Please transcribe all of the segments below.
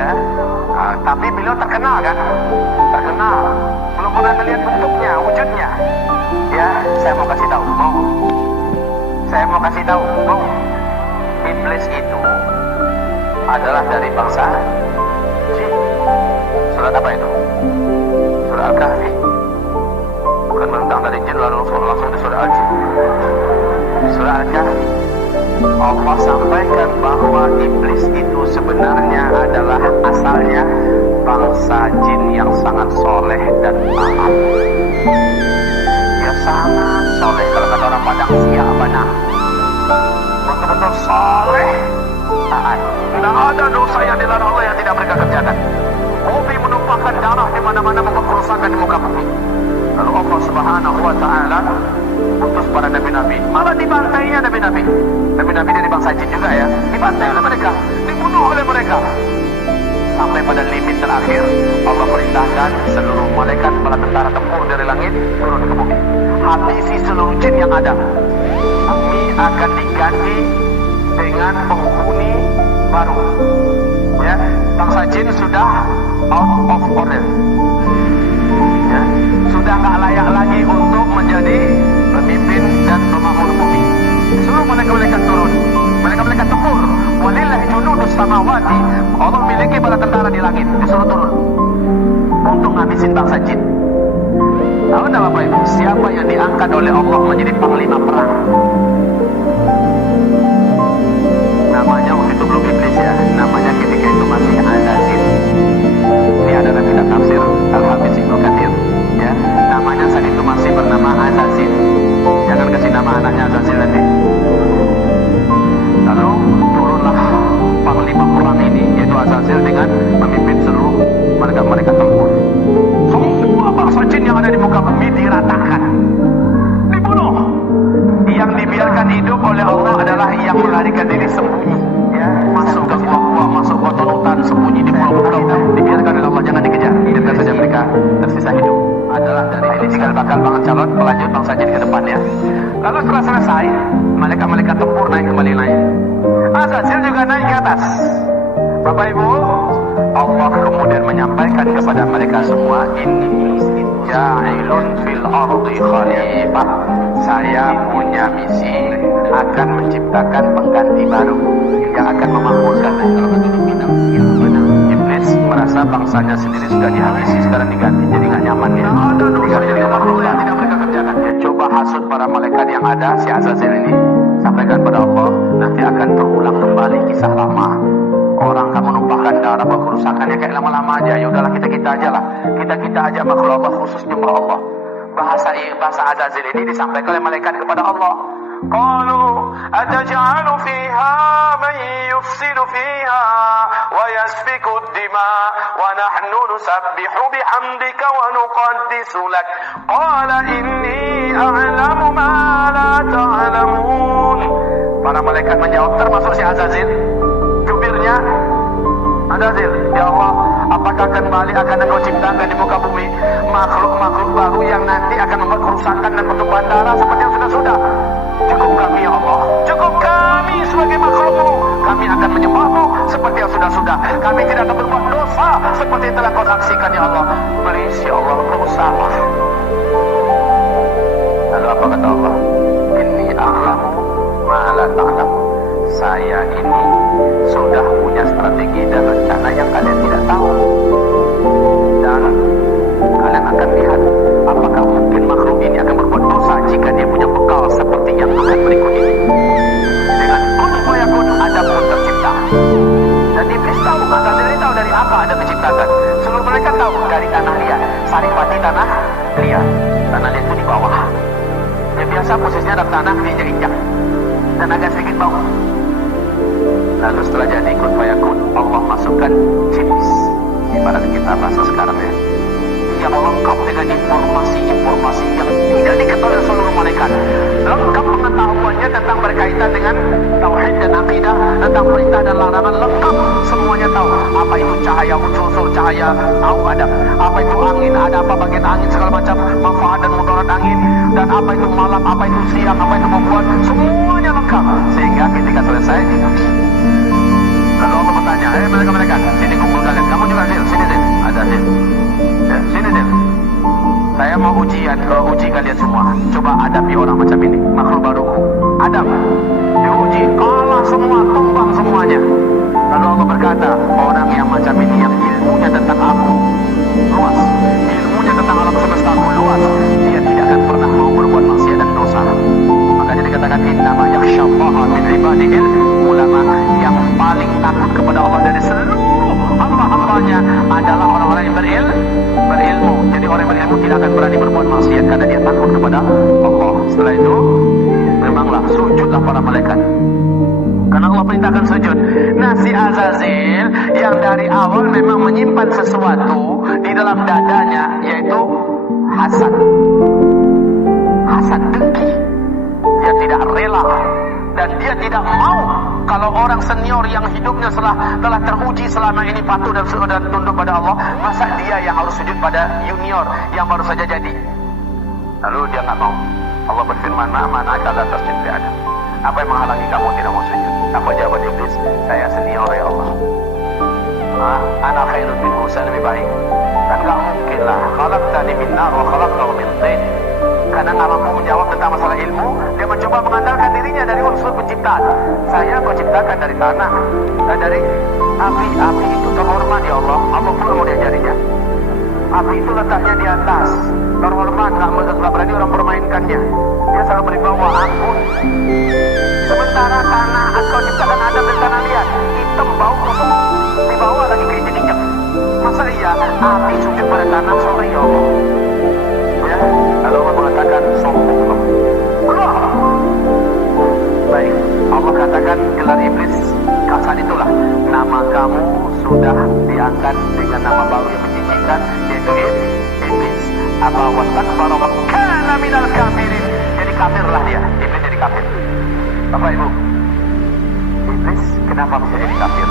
ya. Tapi beliau terkenal kan? Terkenal. Belum pernah melihat bentuknya, wujudnya. Ya, saya mau kasih tahu. Mau? Saya mau kasih tahu. Mau? Iblis itu adalah dari bangsa jin. Surat apa itu? Surat Al-Kahfi. Bukan mentang dari jin lalu langsung di surat Al-Jin. Surat Al-Kahfi. Allah sampaikan bahwa iblis itu sebenarnya adalah asalnya bangsa jin yang sangat soleh dan taat. Dia sangat soleh, kalau kata orang Padang siap benar, betul-betul soleh, taat. Tidak ada dosa yang dilarang Allah yang tidak mereka kerjakan. Hobi menumpahkan darah di mana-mana, membuat kerusakan di muka bumi. Lalu Allah Subhanahu wa Ta'ala utus para nabi-nabi, malah dibantainya nabi-nabi. Nabi-nabi dari bangsa jin juga ya, dibantai oleh mereka, dibunuh oleh mereka. Sampai pada limit terakhir, Allah perintahkan seluruh malaikat, bala tentara tempur dari langit turun ke bumi, habisi seluruh jin yang ada. Bumi akan diganti dengan penghuni baru. Ya, bangsa jin sudah out of order. Ya, sudah nggak layak lagi untuk menjadi pemimpin dan pemakmur bumi. Seluruh malaikat turun, malaikat tempur. Walillahi junudus samawati. Allah memiliki bala tentara di langit, disuruh turun untuk ngabisin bangsa jin. Tahu enggak Bapak Ibu, siapa yang diangkat oleh Allah menjadi panglima perang? Namanya waktu itu belum iblis ya, namanya ketika itu masih Azazil. Ini ada dalam kitab tafsir Al-Hafiz Ibnu Katsir. Ya, namanya saat itu masih bernama Azazil. Jangan kasih nama anaknya Azazil nanti. Lalu turunlah panglima perang ini, yaitu Azazil, dengan memimpin seluruh malaikat tempur. Semua bangsa jin yang ada di muka bumi diratakan, dibunuh. Yang dibiarkan hidup oleh Allah adalah yang melarikan diri sembunyi, ya, masuk ke gua-gua, masuk ke hutan, sembunyi di pulau-pulau, dibiarkan oleh Allah, jangan dikejar, biarkan saja mereka tersisa hidup. Adalah dari ini cikal bakal banget calon pelanjut bangsa jin ke depannya. Lalu setelah selesai, malaikat tempur naik kembali naik. Azazil juga naik ke atas. Bapak Ibu, Allah kemudian menyampaikan kepada mereka semua, inni ja'ilun fil ardi khalifah. Saya punya misi akan menciptakan pengganti baru yang akan memakmurkan. Iblis merasa bangsanya sendiri sudah dihabisi, sekarang diganti, jadi nggak nyaman ya. Tinggal jadi makhluk yang tidak mereka kerjakan. Dia coba hasut para malaikat yang ada, si Azazil ini, sampaikan pada Allah, nanti akan terulang kembali kisah lama. Orang kamu numpahkan darah, buat kerusakannya kayak lama-lama aja. Ya udahlah, kita aja lah, kita aja makhluk Allah, khusus nyembah Allah. Bahasa Azazil ini disampaikan oleh malaikat kepada Allah. Qalu ataj'alu fiha man yufsidu fiha wa yasfiku ad-dima wa nahnu nusabbihu bihamdika wa nuqaddisu lak. Qala inni a'lamu ma la ta'lamun. Para malaikat menjawab, termasuk si Azazil, jubirnya. Azazil, ya Allah, apakah kembali akan engkau ciptakan di muka bumi makhluk-makhluk baru yang nanti akan membuat kerusakan dan pertumpahan darah seperti yang sudah-sudah? Cukup kami ya Allah, cukup kami sebagai makhlukmu. Kami akan menyembahmu seperti yang sudah-sudah. Kami tidak akan berbuat dosa seperti yang telah kau saksikan ya Allah. Please ya Allah, kau salah. Lalu apa kata Allah? Inni a'lamu ma la ta'lamun. Saya ini sudah punya strategi dan rencana yang kalian tidak tahu. Dan kalian akan lihat apakah mungkin makhluk ini akan berbuat dosa jika dia punya bekal seperti yang akan berikut ini. Dengan kun fayakun Adam pun tercipta. Dan iblis tahu, Azazil ini tahu dari apa Adam diciptakan. Seluruh mereka tahu dari tanah liat. Saripati tanah liat. Tanah liat itu di bawah. Yang biasa posisinya dalam tanah diinjak-injak dan agak sedikit bau. Lalu setelah jadi kun fayakun, Allah masukkan chips, ibarat kita bahasa sekarang ya, yang lengkap dengan informasi-informasi yang tidak diketahui oleh seluruh malaikat. Lengkap pengetahuannya tentang berkaitan dengan tauhid dan akidah, tentang perintah dan larangan, lengkap semuanya tahu. Apa itu cahaya, unsur cahaya, tahu ada. Apa itu angin, ada apa bagian angin, segala macam manfaat dan mudarat angin. Dan apa itu malam, apa itu siang, apa itu membuat, semuanya lengkap. Sehingga ketika selesai, lalu Allah bertanya, mereka, sini kumpul kalian. uji kalian semua. Coba hadapi orang macam ini, makhluk baruku. Adam diuji, kalah semua, tumbang semuanya. Lalu Allah berkata, orang yang macam ini, yang ilmunya tentang aku luas, ilmunya tentang alam semesta aku luas, dia tidak akan pernah mau berbuat maksiat dan dosa. Makanya dikatakan innama yakhsyallaha min ibadihil ulama. Yang paling takut kepada Allah dari seluruh hamba-hambanya adalah orang-orang yang berilmu. Jadi orang yang berilmu tidak akan berani berbuat maksiat karena dia takut kepada Allah. Setelah itu memanglah sujudlah para malaikat, karena Allah perintahkan sujud. Nah, si Azazil yang dari awal memang menyimpan sesuatu di dalam dadanya, yaitu hasad, dengki. Dia tidak rela dan dia tidak mau kalau orang senior yang hidupnya telah teruji selama ini patuh dan tunduk pada Allah, masa dia yang harus sujud pada junior yang baru saja jadi. Lalu dia nggak mau. Allah berfirman, mana kala tasjud ada. Apa yang menghalangi kamu tidak mau sujud? Apa jawaban iblis? Saya senior ya Allah. Ana khairun minhu, saya lebih baik. Dan gak mungkin lah, khalaqtani min nar wa khalaqtahu min tin. Karena gak mampu menjawab tentang masalah ilmu, dia mencoba mengandalkan dirinya dari unsur penciptaan. Saya kau ciptakan dari tanah dan dari api. Api itu terhormat ya Allah. Apa pula mau diajarinya? Api itu letaknya di atas, terhormat, gak berani orang permainkannya. Dia sangat berwibawa, ampun. Sementara tanah engkau ciptakan Adam dan tanah liat, hitam, bau, kusut, dibawa lagi keinjek-injek. Masa iya api sujud pada tanah? Sorry ya Allah. Ya, lalu Allah mengatakan sombong loh. Allah. Baik, Allah katakan gelar iblis saat itulah, nama kamu sudah diangkat dengan nama baru yang menjijikkan, yaitu iblis. Apa wastakbara wa kana minal kafirin. Jadi kafirlah dia, iblis jadi kafir. Bapak Ibu, iblis kenapa bisa jadi kafir?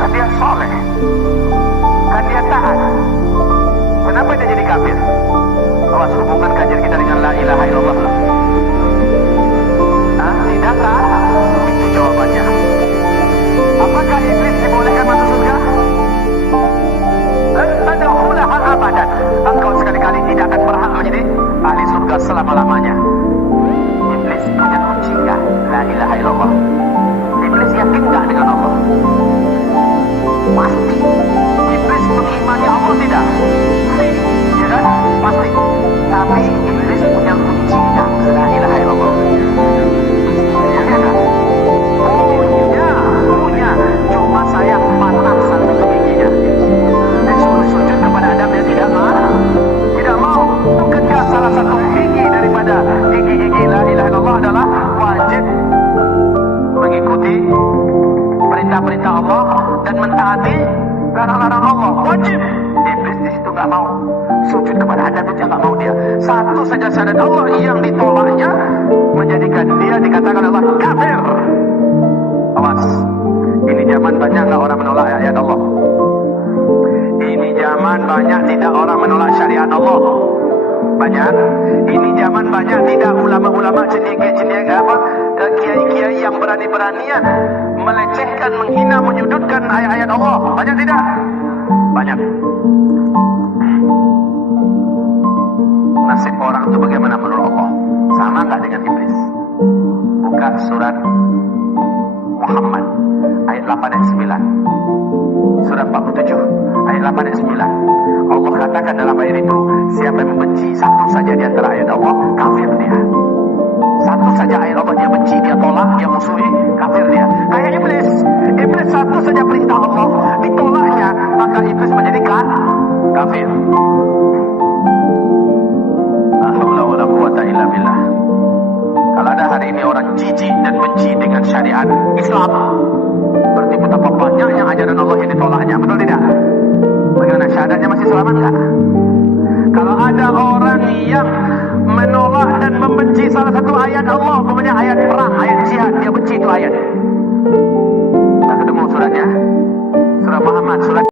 Kan dia soleh, kan dia taat. Kenapa dia jadi kafir? Awas, hubungkan kajian kita dengan la ilaha illallah. Tidakkah? Itu jawabannya. Apakah iblis dibolehkan masuk surga? Lan tadkhulaha abadan. Engkau sekali-kali tidak akan berhak menjadi ahli surga selama-lamanya. Iblis punya kunci enggak? La ilaha illallah. Iblis yakin enggak dengan Allah? Pasti. Iblis mengimani Allah tidak? Ya kan? Pasti. Tapi iblis punya kunci enggak? La ilaha illallah. Ya kan? Punya. Cuma saya patah satu giginya. Disuruh sujud kepada Adam, dia tidak mau. Bukankah salah satu gigi daripada gigi-gigi la ilaha illallah adalah wajib mengikuti perintah-perintah Allah dan mentaati larang-larang Allah? Wajib. Iblis di situ nggak mau. Sujud kepada Adam itu nggak mau dia. Satu saja syarat Allah yang ditolaknya menjadikan dia dikatakan Allah kafir. Awas, ini zaman banyak nggak orang menolak ayat Allah. Ini zaman banyak tidak orang menolak syariat Allah. Banyak. Ini zaman banyak tidak ulama-ulama cendekia kiai-kiai yang berani-beranian melecehkan, menghina, menyudutkan ayat-ayat Allah. Banyak tidak? Banyak. Nasib orang itu bagaimana menurut Allah? Sama nggak dengan iblis? Buka surat Muhammad ayat 8 dan 9. Surat 47 ayat 8 dan 9. Allah katakan dalam ayat itu, siapa yang membenci satu saja di antara ayat Allah, kafir dia. Satu saja ayat Allah dia benci, dia tolak, dia musuhi, kafir dia. Kayak iblis. Iblis satu saja perintah Allah ditolaknya, maka iblis menjadi kafir. La haula wala quwata illa billah. Kalau ada hari ini orang jijik dan benci dengan syariat Islam, berarti betapa banyaknya ajaran Allah yang ditolaknya. Betul tidak? Bagaimana, syahadatnya masih selamat enggak? Kalau ada orang yang menolak dan membenci salah satu ayat Allah, umpamanya ayat perang, ayat jihad, dia benci itu ayat. Kita ketemu suratnya, surah Muhammad, surat